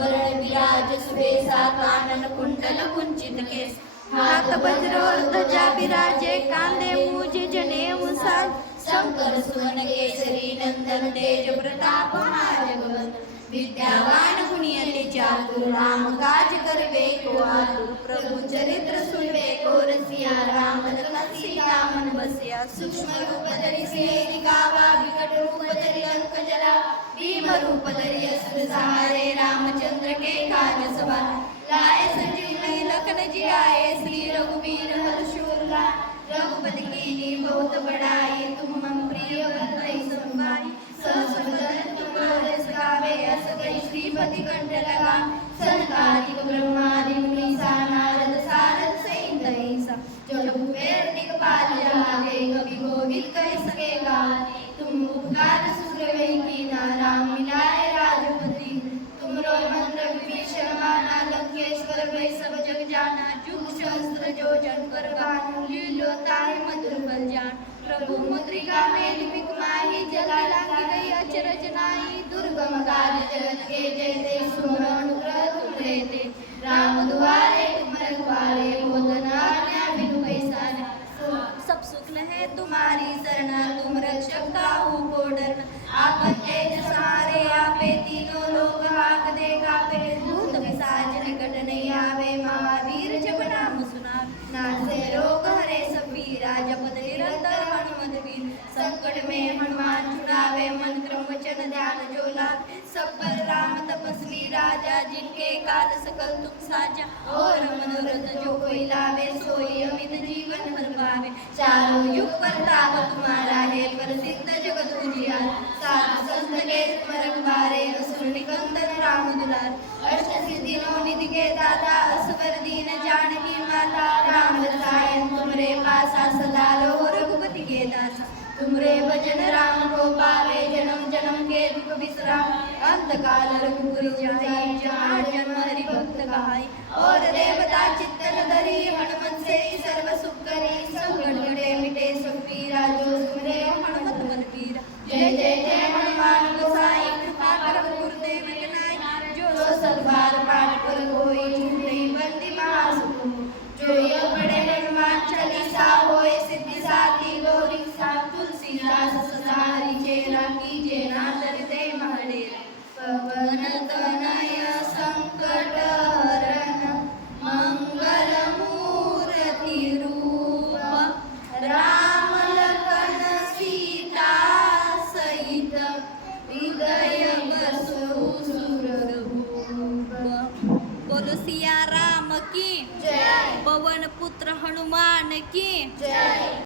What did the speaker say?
वर्ण विराज सुबेसा कानन कुंडल कुंचित केस हात वज्र और ध्वजा विराजे कांदे मुझ जनेऊ साज शंकर सुवन केसरी नंदन तेज प्रताप महाजगवंदन विद्यावान गुणी अति चातुर राम काज करवे को आतुर प्रभु चरित्र सुनवे को रसिया राम लखन सीता मन बसिया सूक्ष्म रूप धरि सिंह दिखावा विकट रूप धरि अंक जला भीम रूप धरि असुर सहारे रामचंद्र के काज सवार लाए संजीवनी लखन जियाए श्री रघुवीर हर्ष उर लाए रघुपति कीन्ही बहुत बड़ाई तुम मम प्रिय भरतहि संभाई सहस बदन तुम्हारे गावे अस कहि श्रीपति कंठ लगा सनकादिक ब्रह्मादि मुनीसा नारद सारद सहित ऐसा जो कुबेर दिक्पाल जहाते कवि कोविद कह सके गाने तुम उपकार सुग्रीव कीन्हा राम मिलाए राजपति तुमरो मंत्र विभीषण माना लंकेश्वर भय सब जग जाना जुग सहस्त्र जो जन कर गान लीलो ताहि मधुर बल जान प्रभु मुद्रिका मेलि बिक माहि जला लांगी गई अचरज नाहि दुर्गम काज जगत के जयते सुमर अनुग्रह तुम रहते राम दुआरे तुम रखवारे होत न अन्याय बिनु पैसारे सब सुख लहे तुम्हारी शरणा तुम रक्षक काहू को डरना आपन तेज सहारे आपे तीनों लोक हाक दे कापे भूत पिशाच निकट नहीं आवे महावीर जप नाम सुनावे नासे रोग हरे सब पीरा जपत निरंतर हनुमत वीर संकट में हनुमान छुड़ावे मन क्रम वचन ध्यान जो लावे सब पर राम तपस्वी राजा जिनके काल सकल तुम साजा और मनोरथ जो कोई लावे सोई अमित जीवन भर पावे चारों युग प्रताप तुम्हारा है प्रसिद्ध जगत उजियार सात संत के तुम रखवारे असुर निकंदन राम दुलार अष्ट सिद्धि नौ निधि के दाता असवर दीन जानकी माता राम रसायन तुमरे पासा सदा लो रघुपति के दासा तुमरे भजन राम को पावे जन्म जन्म के दुख विश्राम अंत काल रघुपुर जाई जहाँ जन्म हरि भक्त कहाई और देवता चित्तन धरी हनुमत से सर्व सुख करी संकट कटे मिटे सब पीरा जो सुमरे हनुमत बल वीरा जय जय जय हनुमान गोसाई कृपा कर गुरुदेव के नाई जो सब बार पाठ कर कोई छूटे बंदी महासुख जो ये पढ़े हनुमान चालीसा होए सिद्धि साथी गौरी सा तुलसीदास सदा हरि चेरा कीजे ना डरते महडेरा पवन तनय संकट हरण मंगल मूर्ति रूप राम लखन सीता सहित हृदय बसु सुरभूप बोलो सिया राम की जय पवन पुत्र हनुमान की जय।